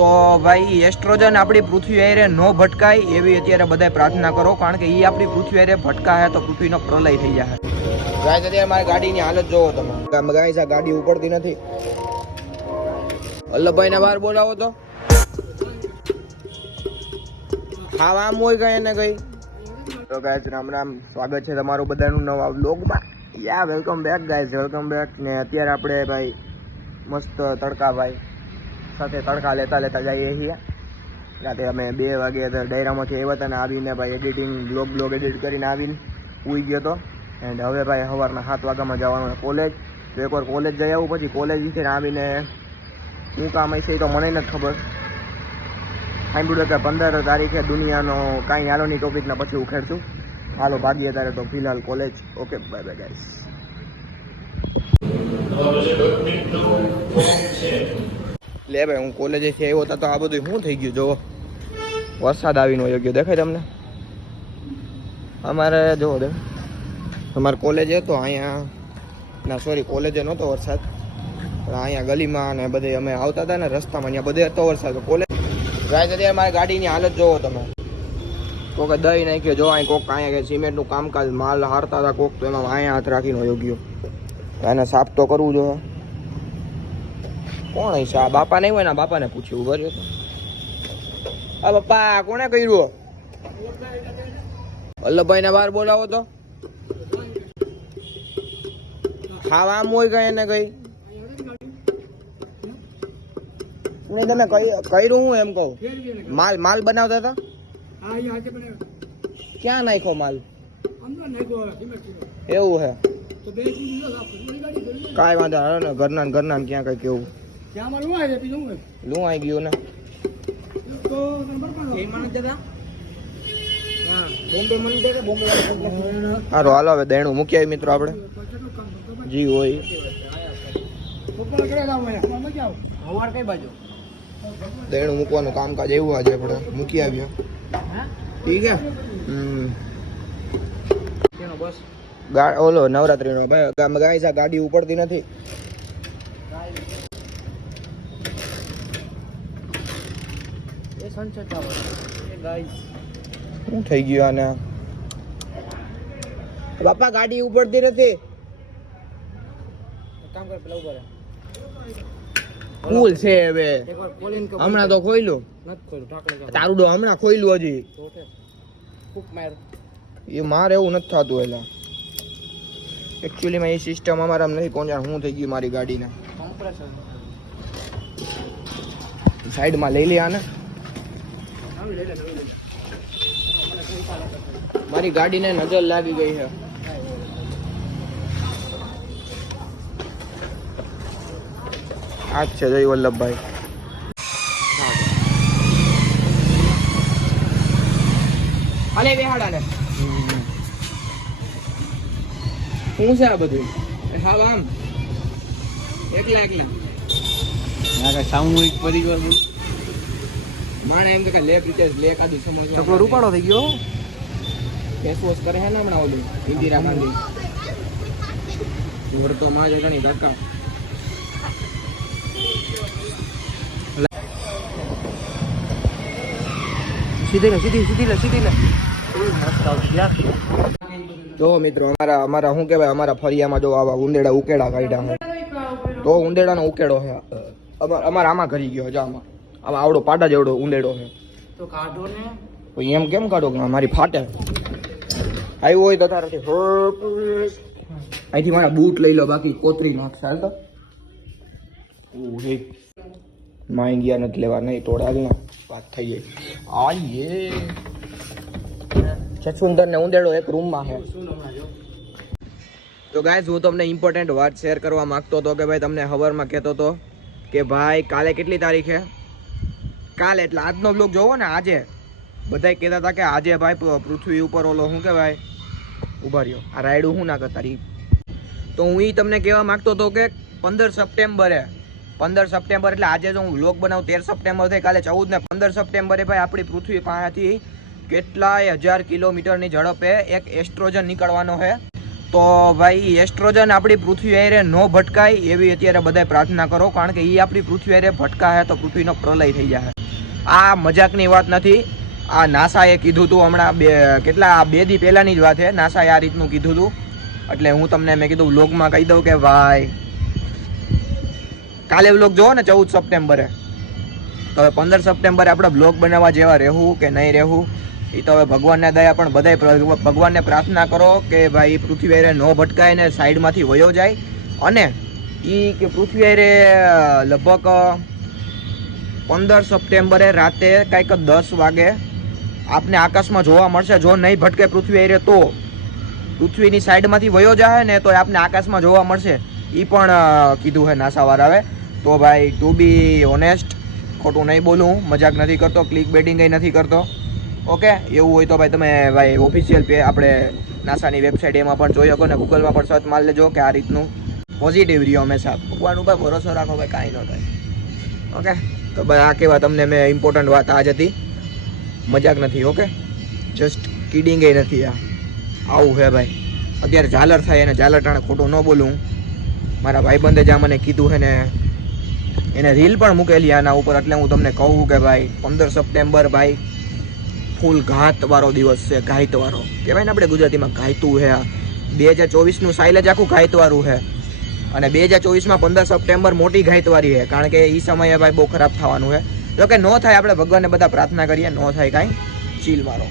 તો ભાઈ એસ્ટ્રોજન આપણી પૃથ્વી આરે ન ભટકાય એવી અત્યારે બધાય પ્રાર્થના કરો, કારણ કે એ આપણી પૃથ્વી આરે ભટકાય તો પૃથ્વીનો પ્રલય થઈ જાય ગાય અત્યારે મારી ગાડીની હાલત જોવો તમે. ગાય આ ગાડી ઉપડતી નથી. વલ્લભભાઈ ને બહાર બોલાવો તો. હા આમ હોય ગઈ એને ગઈ તો ગાઈસ, રામ રામ. સ્વાગત છે તમારું બધાનું નવા વ્લોગમાં. Yeah welcome back guys welcome back ને અત્યારે આપણે ભાઈ, મસ્ત તડકા ભાઈ. સાથે તડકા લેતા લેતા જઈએ છીએ. રાતે અમે બે વાગે ડાયરામાંથી આવ્યા હતા ને આવીને ભાઈ એડિટિંગ બ્લોગ બ્લોગ એડિટ કરીને આવીને ઉઈ ગયો હતો એન્ડ હવે ભાઈ સવારના સાત વાગ્યામાં જવાનું કોલેજ તો એકવાર કોલેજ જઈ આવું, પછી કોલેજ વિશે આવીને શું કામ હશે તો મને નથી ખબર. સાંભળ્યું કે પંદર તારીખે દુનિયાનો કાંઈ હાલોની ટોપિકના પછી ઉખેડશું. હાલો, ભાગીએ ત્યારે તો ફિલહાલ college okay bye bye guys લે ભાઈ, હું કોલેજેથી આવ્યો હતા તો આ બધું શું થઈ ગયું? જુઓ વરસાદ આવીને વયો ગયો. દેખાય તમને? અમારે જુઓ દે અમારે કોલેજ હતો, અહીંયા. ના સોરી કોલેજે નહોતો વરસાદ. પણ અહીંયા ગલીમાં ને બધે અમે આવતા હતા ને રસ્તામાં અહીંયા બધે હતો વરસાદ. કોલેજ ગાઈસ, અત્યારે મારી ગાડીની હાલત જોવો તમે. કોકે દહીં નાખ્યો, જો અહીં કોક અહીંયા સિમેન્ટનું કામકાજ, માલ હારતા હતા કોક, તો એમાં અહીંયા હાથ રાખીને યોગ્ય એને સાફ તો કરવું જોઈએ. કોણ હશે આ બાપા નહીં હોય ને બાપાને પૂછ્યું. ઊભા આ બાપા કોને કર્યું? વલ્લભભાઈ ને બહાર બોલાવો તો. ખાવા આમ હોય કઈ એને કઈ? નહીં, તમે કઈ કર્યું હું એમ કહું. માલ માલ બનાવતા હતા? ક્યાં નાખ્યો માલ? એવું હે. કાંઈ વાંધો ઘરના ઘરના ક્યાં કઈ કેવું. લું આવી ગયું ને. સારું હાલો હવે દહીણું મૂકી મિત્રો આપણે. જી હોય. દેણું મૂકવાનું કામકાજ એવું આજે આપણે મૂકી આવ્યા. ઠીક હે? ઓલો નવરાત્રીનો ભાઈ ગામ ગાય છે આવે એ ગાઈસ શું થઈ ગયું આને? બાપા ગાડી ઉપડતી નથી. કુલ છે હવે. હમણાં તો ખોઈલું તારું ડો હમણાં ખોઈલું હજી. એ મારે એવું નથી થતું એટલે એકચ્યુઅલીમાં એ સિસ્ટમ અમારા નથી કોણ જાણ શું થઈ ગયું મારી ગાડીને? સાઈડમાં લઈ લે આને. મારી ગાડીને નજર લાગી ગઈ છે. આ જ છે જય વલ્લભભાઈ. અલે બેહાડા ને શું છે આ બધું? હા આમ. એકલા એકલા. સામૂહિક પરિવાર માણે એમ તો કે લે પ્રિતેશ લે કાદું સમજ ચકલો રૂપાળો થઈ ગયો. ફેસ વોશ કરે હે ને હમણાં ઓલું ઇન્દિરા ગાંધી. ઘર તો માં જતા નહીં ધક્કા. સીધી લે સીધી સીધી લે સીધી લે. મસ્ત આવતી યાર. જો મિત્રો અમારા અમારા શું કહેવાય અમારા ફરિયામાં જો આવા ઉંદેડા ઉકેડા કાઢ્યા છે. તો ઉંદેડાનો ઉકેડો છે. અમારા આમાં ઘરી ગયો છે આમાં. આમાં આવડો પાટા જેવડો ઉંદેડો છે. તો કાઢો ને. એમ કેમ કાઢો કે મારી ફાટે? આવ્યો હોય તો તારાથી અહીંથી મારા બૂટ લઈ લો બાકી કોતરી નાખ હાલ તો. ગયા નથી લેવા નહીં તોડા જ વાત થઈ ગઈ. આઈએ. છછુંદર ને ઉંદેડો એક રૂમમાં છે. તો ગાઈઝ હું તમને ઇમ્પોર્ટન્ટ વાત શેર કરવા માંગતો હતો કે ભાઈ તમને ખબરમાં કહેતો હતો કે ભાઈ કાલે કેટલી તારીખ છે? કાલે, એટલે આજનો બ્લોગ જોવો ને, આજે. બધાય કહેતા હતા કે આજે ભાઈ પૃથ્વી ઉપર ઓલો શું કહેવાય? ઊભા રહ્યો. આ રાયડું શું ના કરતા તો હું એ તમને કહેવા માગતો હતો કે પંદર સપ્ટેમ્બરે, પંદર સપ્ટેમ્બર એટલે આજે જો હું વ્લોગ બનાવું, તેર સપ્ટેમ્બર થઈ કાલે ચૌદ ને પંદર સપ્ટેમ્બરે ભાઈ આપણી પૃથ્વી પાસેથી કેટલાય હજાર કિલોમીટરની ઝડપે એક એસ્ટ્રોજન નીકળવાનો છે. તો ભાઈ એસ્ટ્રોજન આપણી પૃથ્વી હારે ન ભટકાય એવી અત્યારે બધાય પ્રાર્થના કરો, કારણ કે એ આપણી પૃથ્વી હારે ભટકાય તો પૃથ્વીનો પ્રલય થઈ જાય આ મજાકની વાત નથી. આ નાસાએ કીધું હતું હમણાં બે, કેટલા બે દી પહેલાંની જ વાત છે. નાસાએ આ રીતનું કીધું હતું એટલે હું તમને મેં કીધું વ્લોગમાં કહી દઉં કે ભાઈ, કાલે વ્લોગ જોવો ને ચૌદ સપ્ટેમ્બરે. તો હવે પંદર સપ્ટેમ્બરે આપણે બ્લોગ બનાવવા જેવા રહેવું કે નહીં રહેવું એ તો હવે ભગવાનને દયા પણ બધાય ભગવાનને પ્રાર્થના કરો કે ભાઈ પૃથ્વી હારે ન ભટકાય ને સાઈડમાંથી વયો જાય. અને એ કે પૃથ્વી હારે લગભગ પંદર સપ્ટેમ્બરે રાતે કાંઈક દસ વાગે આપને આકાશમાં જોવા મળશે. જો નહીં ભટકે પૃથ્વી એરે તો પૃથ્વીની સાઈડમાંથી વયો જાય ને તો આપને આકાશમાં જોવા મળશે. એ પણ કીધું છે નાસાવાળાએ. તો ભાઈ ટુ બી ઓનેસ્ટ ખોટું નહીં બોલું. મજાક નથી કરતો ક્લિક બેટિંગ નથી કરતો. ઓકે એવું હોય તો ભાઈ તમે, ભાઈ ઓફિશિયલ પે આપણે નાસાની વેબસાઇટ એમાં પણ જોઈ શકો ને ગૂગલમાં પણ સર્ચ માર લેજો કે આ રીતનું પોઝિટિવ રહ્યો હંમેશા. ભગવાન ઉપર ભરોસો રાખો ભાઈ, કાંઈ ન થાય. ઓકે તો ભાઈ આ કહેવા તમને મેં ઇમ્પોર્ટન્ટ વાત આ જ હતી. મજાક નથી ઓકે જસ્ટ કિડિંગ એ નથી આ. આવું હે ભાઈ. અત્યારે ઝાલર થાય એને ઝાલર ટાણે ખોટું ન બોલું. મારા ભાઈબંધે જ્યાં મને કીધું છે ને, એને રીલ પણ મૂકેલી આના ઉપર, એટલે હું તમને કહું કે ભાઈ, પંદર સપ્ટેમ્બર ભાઈ, ફૂલ ઘાતવાળો દિવસ છે ઘાયતવાળો કહેવાય ને આપણે ગુજરાતીમાં ઘાયતું આ. બે હજાર ચોવીસનું સાઇલેજ આખું ઘાયતવાળું હે. અને બે હજાર ચોવીસમાં પંદર સપ્ટેમ્બર મોટી ઘાયતવારી છે, કારણ કે એ સમયે ભાઈ બહુ ખરાબ થવાનું છે. જો કે ન થાય, આપણે ભગવાનને બધા પ્રાર્થના કરીએ, ન થાય કાંઈ. ચીલ મારો.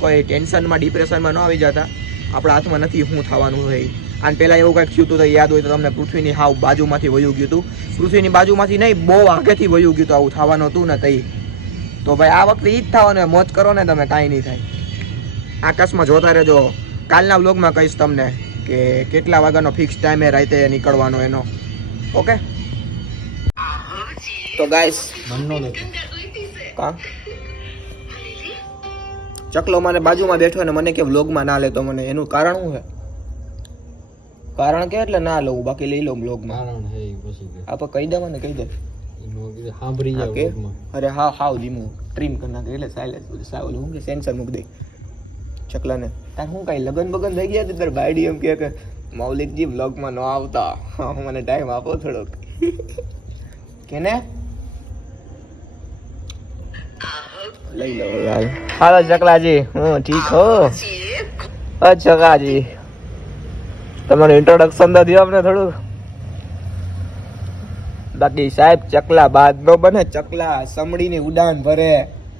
કોઈ ટેન્શનમાં ડિપ્રેશનમાં ન આવી જતા. આપણા હાથમાં નથી શું થવાનું હોય. અને પહેલાં એવું કંઈક થયું હતું તો યાદ હોય તો તમને પૃથ્વીની હાવ બાજુમાંથી વયું ગયું હતું પૃથ્વીની બાજુમાંથી નહીં, બહુ આગેથી વયું ગયું હતું આવું થવાનું હતું ને તઈ. તો ભાઈ આ વખતે ઈ જ થવાનું મોજ કરો ને તમે, કાંઈ નહીં થાય. આકાશમાં જોતા રહેજો. કાલના વ્લોગમાં કહીશ તમને. કે કેટલા વાગ્યાનો ફિક્સ ટાઈમે રાતે નીકળવાનો એનો. ઓકે તો ગાઈસ કા? ચકલો મને બાજુમાં બેઠો ને મને કે વ્લોગમાં ના લેતો મને એનું કારણ શું છે? કારણ કે એટલે ના લઉં બાકી લઈ લઉં બ્લોગમાં આપણે કહી દે મને કહી દે. સાંભળી અરે હા હાવ ધીમું. ટ્રીમ કરી નાખે. એટલે સાયલેન્સ બધું સાવ હું કે સેન્સર મૂકી દે. ચકલાને. તાર હું કાંઈ લગન બગન થઈ ગયા તાર ભાઈડી એમ કે, મૌલિકજી વ્લોગમાં ન આવતા. મને ટાઈમ આપો થોડોક. કેને? લઈ લો યાર હાલો. ચકલાજી. હું ઠીક હો? ચકાજી તમારું ઇન્ટ્રોડક્શન તો દો અમને થોડું બાકી સાહેબ, ચકલા બાદ નો બને. ચકલા સમડીની ઉડાન ભરે.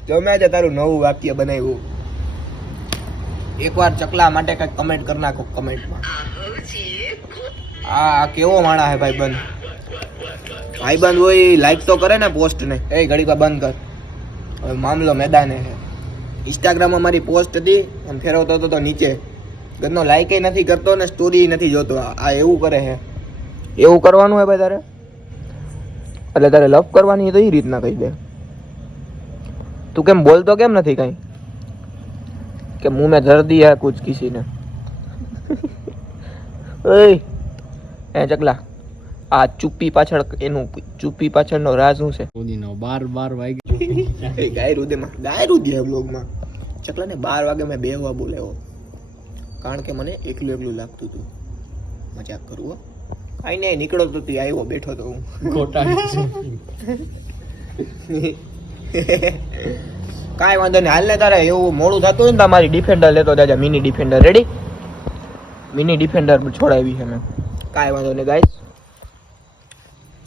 ગમે મેં તારું નવું વાક્ય બનાવ્યું. એકવાર ચકલા માટે કંઈક કમેન્ટ કરી નાખો કમેન્ટમાં આ કેવો માણા હે ભાઈબંધ? ભાઈબંધ હોય લાઈક તો કરે ને પોસ્ટ ને. એ ઘડી વાર બંધ કર. હવે મામલો મેદાને છે. ઇન્સ્ટાગ્રામમાં મારી પોસ્ટ હતી, એમ ફેરવતો હતો તો નીચે. ગદનો લાઈક નથી કરતો ને સ્ટોરી નથી જોતો. આ એવું કરે છે. એવું કરવાનું હે ભાઈ તારે? એટલે તારે લવ કરવાની તો એ રીતના કહી દે. તું કેમ બોલતો કેમ નથી કઈ? કે મુંહ મેં ધર દિયા કુછ કિસી ને ઓય એ ચકલા આ ચુપ્પી પાછળ એનું ચુપ્પી પાછળનો રાજ શું છે? સુધીનો બાર બાર વાગે. એ ગાય રુદેમાં ગાય રુદે બ્લોગમાં ચકલાને બાર વાગે મેં બે વાર બોલાવ્યો. કારણ કે મને એકલું એકલું લાગતું હતું. મજાક કરું હો. કાંઈ નહીં નીકળો તો તી આવ્યો બેઠો તો હું. ખોટા કાંઈ વાંધો નહીં. હાલ ને તારે એવું મોડું થતું હોય ને તમારી ડિફેન્ડર લેતો જાજા. Mini defender ready mini defender છોડાવી છે મેં. કાંઈ વાંધો નહીં ગાઈસ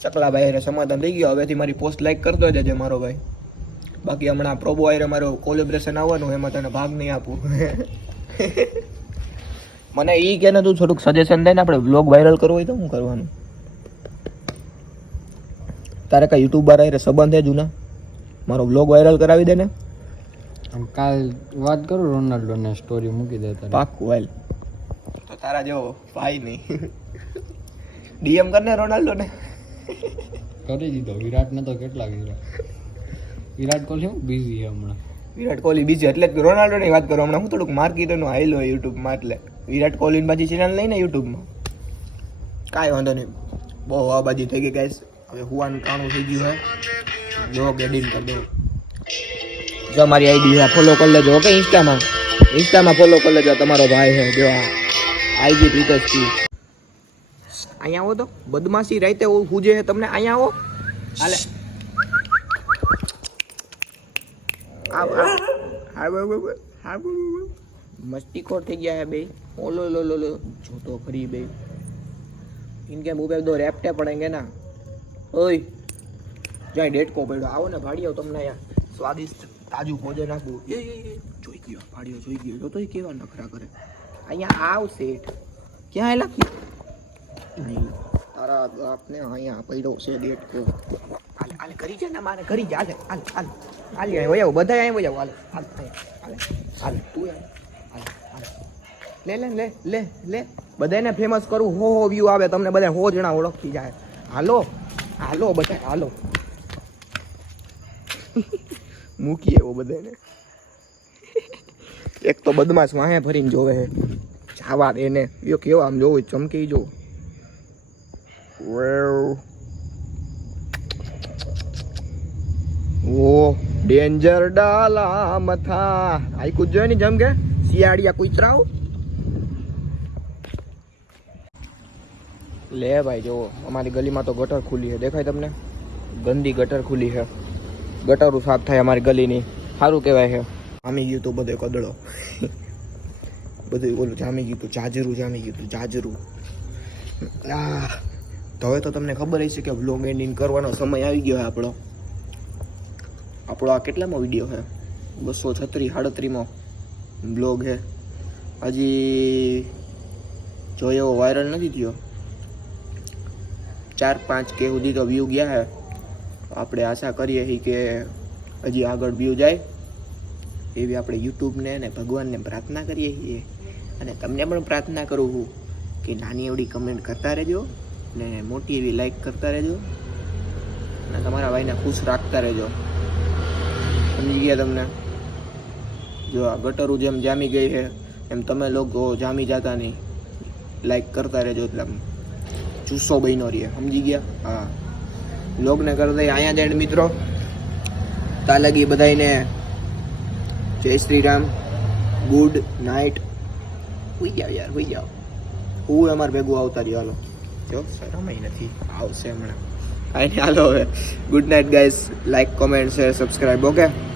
ચકલા ભાઈ હારે સમાધાન થઈ ગયો. હવેથી મારી પોસ્ટ લાઈક કરતો જજે મારો ભાઈ. બાકી હમણાં પ્રોબો આયરે મારો કોલેબ્રેશન આવવાનું એમાં તને ભાગ નહીં આપું. મને એ કે ને તું થોડુંક સજેશન દે ને, આપણે વ્લોગ વાયરલ કરવો હોય તો શું કરવાનું. તારે કઈ યુટ્યુબર આયરે સંબંધ હે જૂના? મારો બ્લોગ વાયરલ કરાવી દે ને કાલ વાત કરું રોનાલ્ડો ને સ્ટોરી મૂકી દે તારે પાક્કું વાયલ તો તારા જેવો ભાઈ નહીં. ડીએમ કરને રોનાલ્ડો ને કરી દીધો. વિરાટ ને તો કેટલા કર્યા. વિરાટ કોહલી હું બિઝી હમણાં. વિરાટ કોહલી બીજી એટલે રોનાલ્ડોની વાત કરું. હમણાં હું થોડુંક માર્કેટનું હાઈલ હોય યુટ્યુબમાં એટલે. વિરાટ કોહલીની બાજી ચેનલ લઈને યુટ્યુબમાં કાંઈ વાંધો નહીં. બહુ હવાબાજી થઈ ગઈ ગાઈસ હવે હુવાનું કાણું થઈ ગયું હે ડોગ એડિટ કરી દઉં જો મારી આઈડી ફોલો કરી લેજો, ઓકે, ઇન્સ્ટામાં? ઇન્સ્ટામાં ફોલો કરી લેજો તમારો ભાઈ છે, જો આ આઈજી પ્રીતજ અહીંયા આવો તો, બદમાશી રાતે હુજે છે તમને, અહીંયા આવો. હાલે. મસ્તીખોર થઈ ગયા હે બે. ઓલો લો લો લો જોતો ખરી બે. ઇનકે મુંહ દો, રેપટે પડેંગે ના ઓય. જાય ડેટકો પડ્યો. આવો ને ભાડિયો તમને સ્વાદિષ્ટ તાજું ભોજન આપવું એ જોઈ ગયો ભાડિયો જોઈ ગયો. તો એ કેવા નખરા કરે. અહીંયા આવ શેઠ. ક્યાં એલા નહીં. તારા આપને અહીંયા પડ્યો છે ડેટકો હાલ હાલ, કરી છે ને મારે, કરી જા હાલે, હાલ હાલ. હાલ અહીં વયાવ બધા અહીંયા વયાવ હાલ હાલ હાલ હાલ. તું હાલ હાલ. લે લે લે લે લે. બધાને ફેમસ કરું. હો હો વ્યૂ આવે. તમને બધા હો જણા ઓળખી જાય. હાલો હાલો બધા હાલો. મૂકીએ એવો બધાને. એક તો બદમાશ વાહે ભરીને જોવે હે જાવા દે ને યો કેવો આમ જોવું ચમકી જો. ઓ, ડેન્જર ડાલા મથા. આઈ કુદ જોઈ ની જમ કે શિયાળિયા કુતરાઓ? લે ભાઈ જોવો અમારી ગલીમાં તો ગટર ખુલી છે. દેખાય તમને? ગંદી ગટર ખુલી છે. ગટરો સાફ થાય અમારી ગલીની. સારું કહેવાય છે. જામી ગયું તો બધે કદડો બધું ઓલું જામી ગયું તું, જાજરું જામી ગયું તું, જાજરું. તો હવે તો તમને ખબર હશે કે વ્લોગ એન્ડિંગ કરવાનો સમય આવી ગયો આપણો. આપણો આ કેટલામાં વીડિયો છે? બસો છત્રીસ, સાડત્રીસમાં બ્લોગ છે. હજી જો એવો વાયરલ નથી થયો. ચાર પાંચ કે સુધી તો વ્યૂ ગયા છે. આપણે આશા કરીએ છીએ કે હજી આગળ વ્યૂ જાય. એવી આપણે યુટ્યુબને અને ભગવાનને પ્રાર્થના કરીએ છીએ. અને તમને પણ પ્રાર્થના કરું છું કે નાની એવડી કમેન્ટ કરતા રહેજો ને મોટી એવી લાઈક કરતા રહેજો. અને તમારા ભાઈને ખુશ રાખતા રહેજો. સમજી ગયા તમને? જો આ ગટરું જેમ જામી ગઈ છે, એમ તમે લોકો જામી જતા નહીં. લાઈક કરતા રહેજો એટલે આમ. જુસ્સો બન્યો રહીએ સમજી ગયા? હા. લોગને કરી દઈએ. અહીંયા જ મિત્રો. તાલગી બધાને જય શ્રી રામ ગુડ નાઇટ હોઈ જાઓ યાર હોઈ જાઓ. હું અમારે ભેગું આવતા રહ્યો હાલો. જો. શરમય નથી. આવશે હમણાં. કાંઈ નહીં હાલો હવે. Good night guys like comment share subscribe okay